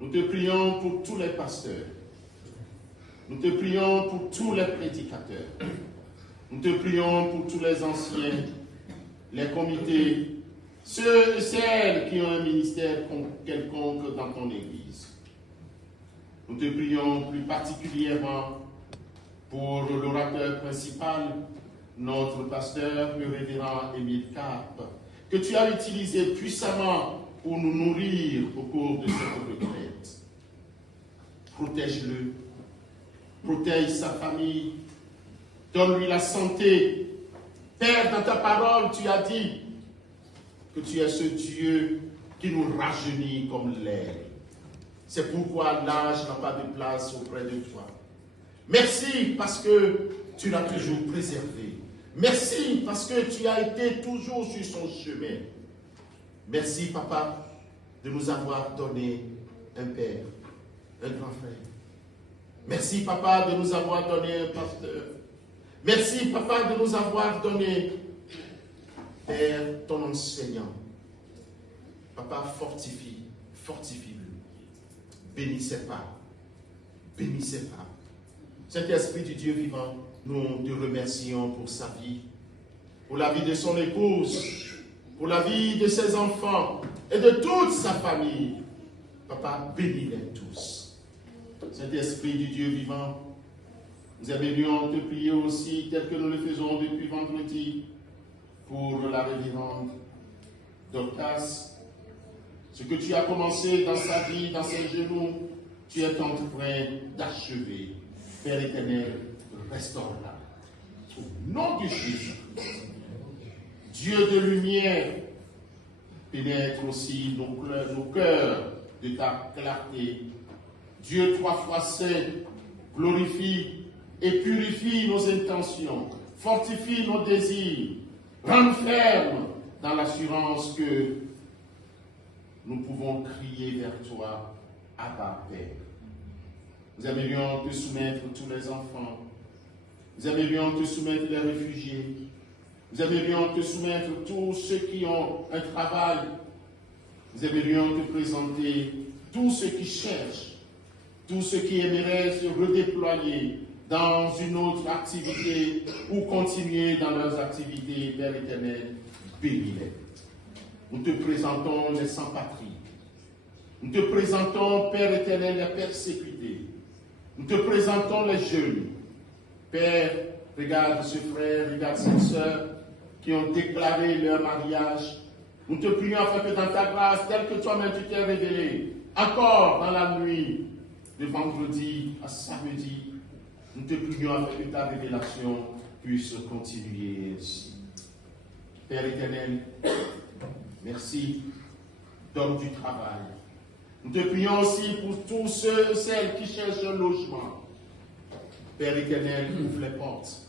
Nous te prions pour tous les pasteurs. Nous te prions pour tous les prédicateurs. Nous te prions pour tous les anciens, les comités, ceux et celles qui ont un ministère quelconque dans ton Église. Nous te prions plus particulièrement pour l'orateur principal, notre pasteur, le révérend Émile Carpe, que tu as utilisé puissamment pour nous nourrir au cours de cette retraite. Protège-le, protège sa famille, donne-lui la santé. Père, dans ta parole, tu as dit que tu es ce Dieu qui nous rajeunit comme l'air. C'est pourquoi l'âge n'a pas de place auprès de toi. Merci parce que tu l'as toujours préservé. Merci parce que tu as été toujours sur son chemin. Merci, Papa, de nous avoir donné un père, un grand frère. Merci, Papa, de nous avoir donné un pasteur. Merci, Papa, de nous avoir donné, Père, ton enseignant. Papa, fortifie-le. Bénissez pas. Saint-Esprit du Dieu vivant, nous te remercions pour sa vie, pour la vie de son épouse, pour la vie de ses enfants et de toute sa famille. Papa, bénis-les tous. Saint-Esprit du Dieu vivant, nous aimerions te prier aussi, tel que nous le faisons depuis vendredi, pour la révérende Dorcas. Ce que tu as commencé dans sa vie, dans ses genoux, tu es en train d'achever. Père éternel, restaure-la. Au nom de Jésus. Dieu de lumière, pénètre aussi nos cœurs de ta clarté. Dieu 3 fois saint, glorifie et purifie nos intentions, fortifie nos désirs, rend ferme dans l'assurance que nous pouvons crier vers toi, Abba Père. Nous aimerions te soumettre tous les enfants, nous aimerions te soumettre les réfugiés, nous aimerions te soumettre tous ceux qui ont un travail, nous aimerions te présenter tous ceux qui cherchent, tous ceux qui aimeraient se redéployer dans une autre activité ou continuer dans leurs activités, Père éternel, bénis-les. Nous te présentons les sans-patrie. Nous te présentons, Père éternel, les persécutés. Nous te présentons les jeunes. Père, regarde ce frère, regarde cette sœur qui ont déclaré leur mariage. Nous te prions afin que dans ta grâce, telle que toi-même tu t'es révélé, encore dans la nuit, de vendredi à samedi, nous te prions afin que ta révélation puisse continuer ainsi. Père éternel, merci, d'homme du travail. Nous te prions aussi pour tous ceux et celles qui cherchent un logement. Père éternel, ouvre les portes.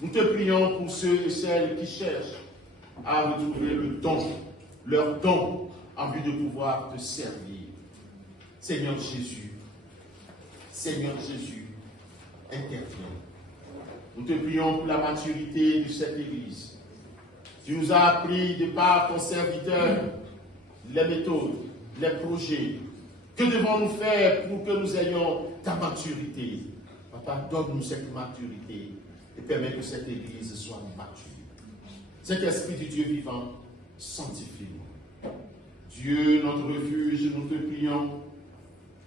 Nous te prions pour ceux et celles qui cherchent à retrouver le don, leur don, en vue de pouvoir te servir. Seigneur Jésus, interviens. Nous te prions pour la maturité de cette Église. Tu nous as appris de par ton serviteur les méthodes, les projets. Que devons-nous faire pour que nous ayons ta maturité? Papa, donne-nous cette maturité et permets que cette Église soit mature. Cet esprit du Dieu vivant, sanctifie-nous. Dieu, notre refuge, nous te prions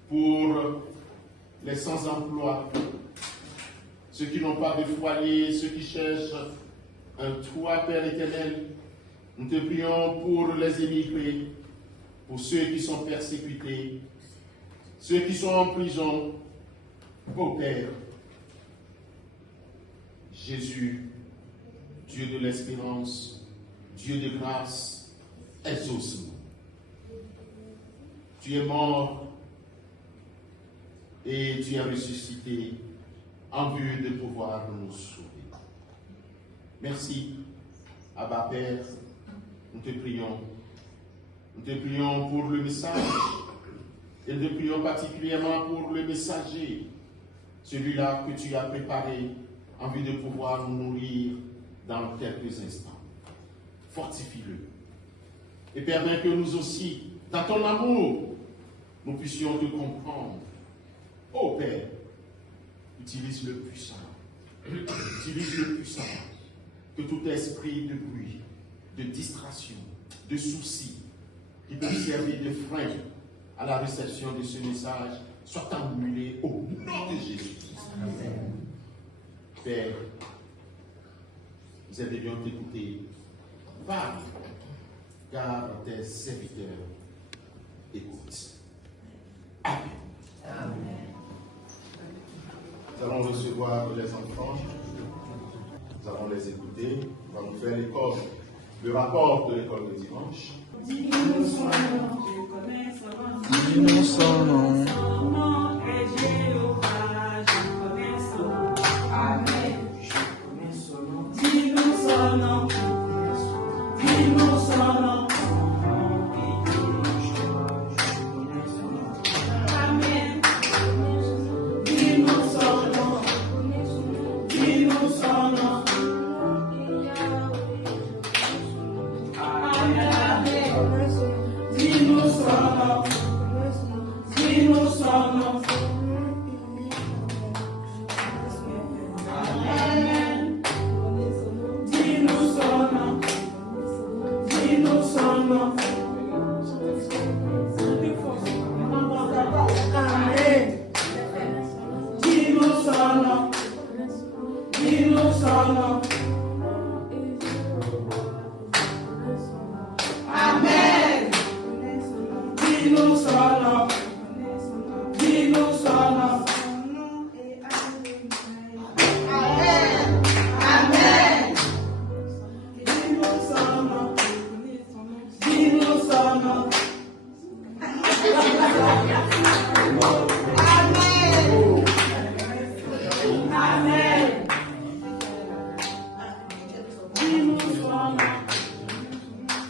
pour les sans-emploi, ceux qui n'ont pas de foyer, ceux qui cherchent un toit, Père éternel. Nous te prions pour les émigrés, pour ceux qui sont persécutés, ceux qui sont en prison. Ô Père, Jésus, Dieu de l'espérance, Dieu de grâce, exauce-nous. Tu es mort et tu es ressuscité en vue de pouvoir nous sauver. Merci, Abba Père, nous te prions. Nous te prions pour le message et nous te prions particulièrement pour le messager, celui-là que tu as préparé en vue de pouvoir nous nourrir dans quelques instants. Fortifie-le et permets que nous aussi, dans ton amour, nous puissions te comprendre. Ô Père, utilise le puissant. Utilise le puissant. Que tout esprit de bruit, de distraction, de soucis, qui peut servir de frein à la réception de ce message, soit annulé au nom de Jésus. Amen. Père, nous aimerions t'écouter. Parle, car tes serviteurs écoutent. Amen. Amen. Nous allons recevoir les enfants. Nous allons les écouter. On va nous faire le rapport de l'école de dimanche. Dis-nous son nom, je connais son nom. Dis-nous son nom. Son nom est Jéhovah, je connais son nom. Amen. Je connais son nom. Dis-nous son nom. Dis-nous son nom. Amen. Dis-nous son nom. Dis-nous son nom. Dis-nous son nom. Dis-nous son nom. Amen. Dis-nous son nom. Dis-nous son nom. Amen. Dis-nous son nom. Dis-nous son nom. Amen. Dis-nous son nom. Dis-nous son nom. Amen. Amen. Dis-nous son nom. nom. Amen. Dis-nous son nom.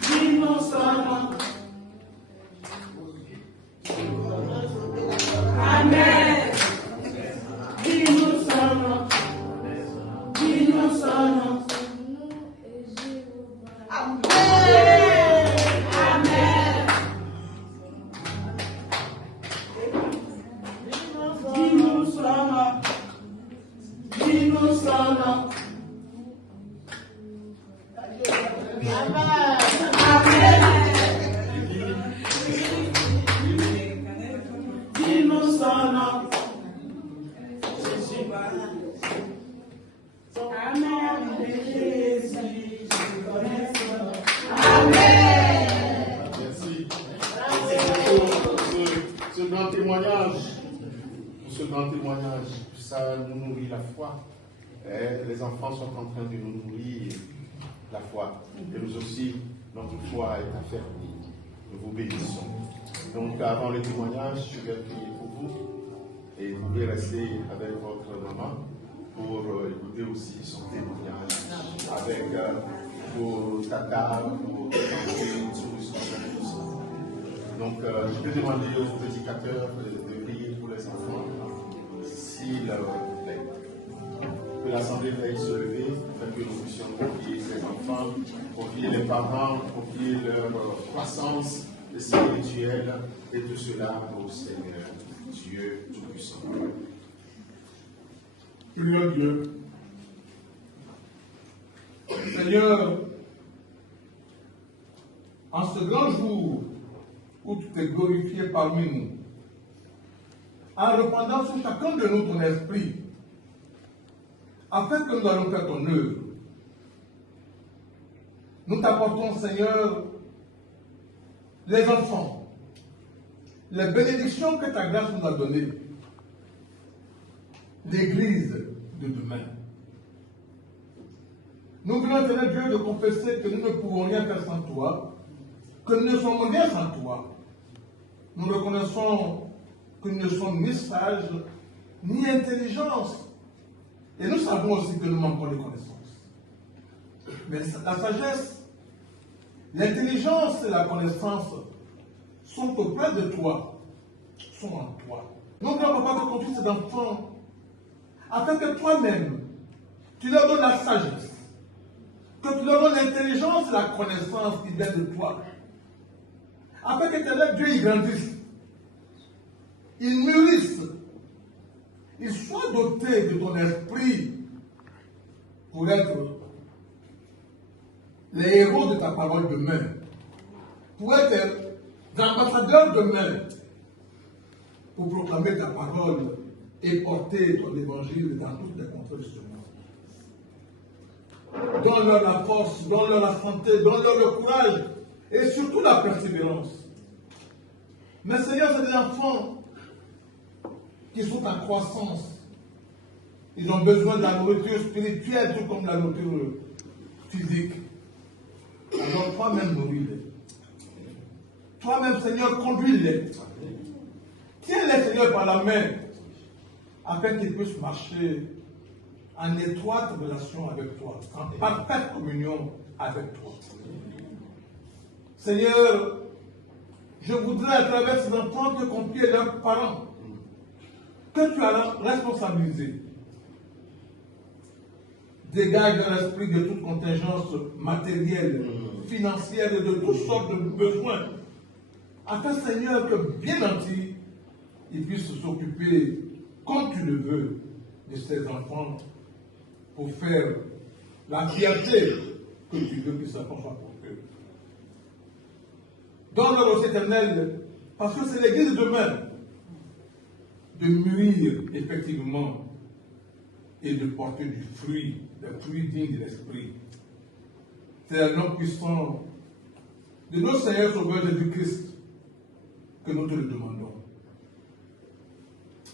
Dis-nous son nom. Amen. Dis-nous son nom. Dis-nous son nom. Dis-nous son nom. Dis-nous son nom. Dis-nous son nom. Amen. Jésus, je connais son nom. Amen. Merci. Pour ce grand témoignage, ça nous nourrit la foi. Les enfants sont en train de nous nourrir la foi. Et nous aussi, notre foi est affermie. Nous vous bénissons. Donc, avant le témoignage, je vais prier pour vous. Et vous pouvez rester avec votre maman pour écouter aussi son témoignage avec vos tatas, vos tantes, tout ça. Donc, je vais demander aux prédicateurs de prier pour les enfants, s'il leur plaît. Que l'Assemblée veuille se lever, afin que nous puissions confier les enfants, confier les parents, confier leur croissance spirituelle, et tout cela au Seigneur, Dieu Tout-Puissant. Seigneur Dieu, Seigneur, en ce grand jour où tu t'es glorifié parmi nous, en répandant sur chacun de nous ton esprit, afin que nous allons faire ton œuvre, nous t'apportons, Seigneur, les enfants, les bénédictions que ta grâce nous a données, l'Église de demain. Nous voulons, Seigneur Dieu, de confesser que nous ne pouvons rien faire sans toi, que nous ne sommes rien sans toi. Nous reconnaissons que nous ne sommes ni sages, ni intelligence. Et nous savons aussi que nous manquons de connaissances. Mais la sagesse, l'intelligence et la connaissance sont auprès de toi, sont en toi. Nous voulons, Papa, te confier ces enfants, afin que toi-même, tu leur donnes la sagesse, que tu leur donnes l'intelligence et la connaissance qui viennent de toi, afin que tes Dieu y grandissent, ils mûrissent, ils soient dotés de ton esprit pour être les héros de ta parole demain, pour être des ambassadeurs demain, pour proclamer ta parole et porter ton évangile dans toutes les contrées de ce monde. Donne-leur la force, donne-leur la santé, donne-leur le courage et surtout la persévérance. Mais Seigneur, c'est des enfants qui sont en croissance. Ils ont besoin de la nourriture spirituelle tout comme de la nourriture physique. Alors toi-même nourris-les. Toi-même, Seigneur, conduis-les. Tiens-les, Seigneur, par la main, afin qu'ils puissent marcher en étroite relation avec toi, en parfaite communion avec toi. Seigneur, je voudrais à travers ces enfants te confier leurs parents, que tu as responsabilisés. Dégage leur esprit de toute contingence matérielle, financière et de toutes sortes de besoins, afin, Seigneur, que bien entier, ils puissent s'occuper, comme tu le veux, de ces enfants, pour faire la fierté que tu veux que ces enfants soient pour eux. Donne-leur aussi, Éternel, parce que c'est l'Église de demain, de mûrir effectivement et de porter du fruit, des fruits dignes de l'esprit. C'est un nom puissant de notre Seigneur Sauveur Jésus-Christ que nous te le demandons.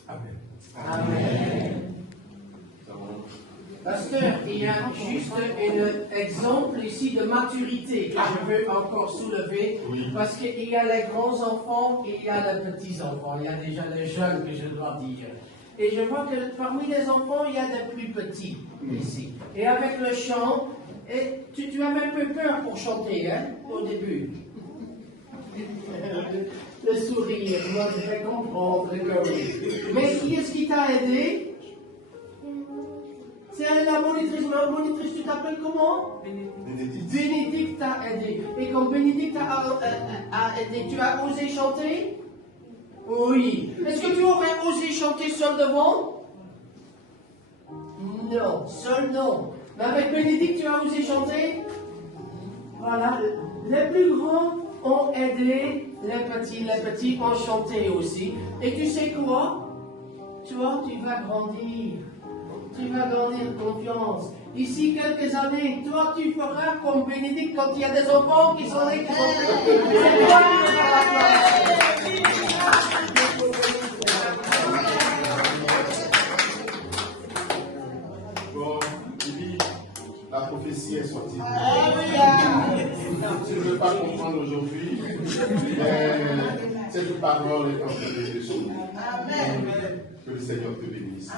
Amen. Amen. Nous allons Pasteur, il y a juste un exemple ici de maturité que je veux encore soulever, parce qu'il y a les grands-enfants et il y a les petits-enfants, il y a déjà les jeunes que je dois dire. Et je vois que parmi les enfants, il y a des plus petits ici. Et avec le chant, et tu avais un peu peur pour chanter, hein, au début. Le sourire, moi je vais comprendre que oui. Mais qui est-ce qui t'a aidé? C'est la monitrice. La monitrice, tu t'appelles comment? Bénédicte t'a aidé. Et comme Bénédicte a aidé, tu as osé chanter? Oui. Est-ce que tu aurais osé chanter seul devant? Non, seul non. Mais avec Bénédicte, tu as osé chanter? Voilà. Les plus grands ont aidé les petits ont chanté aussi. Et tu sais quoi? Toi, tu vas grandir. Tu vas grandir confiance. D'ici quelques années, toi, tu feras comme Bénédicte quand il y a des enfants qui sont nés, qui Bon, Bibi, la prophétie est sortie. Tu ne veux pas comprendre aujourd'hui, mais cette parole est en train de Jésus. Amen. Que le Seigneur te bénisse.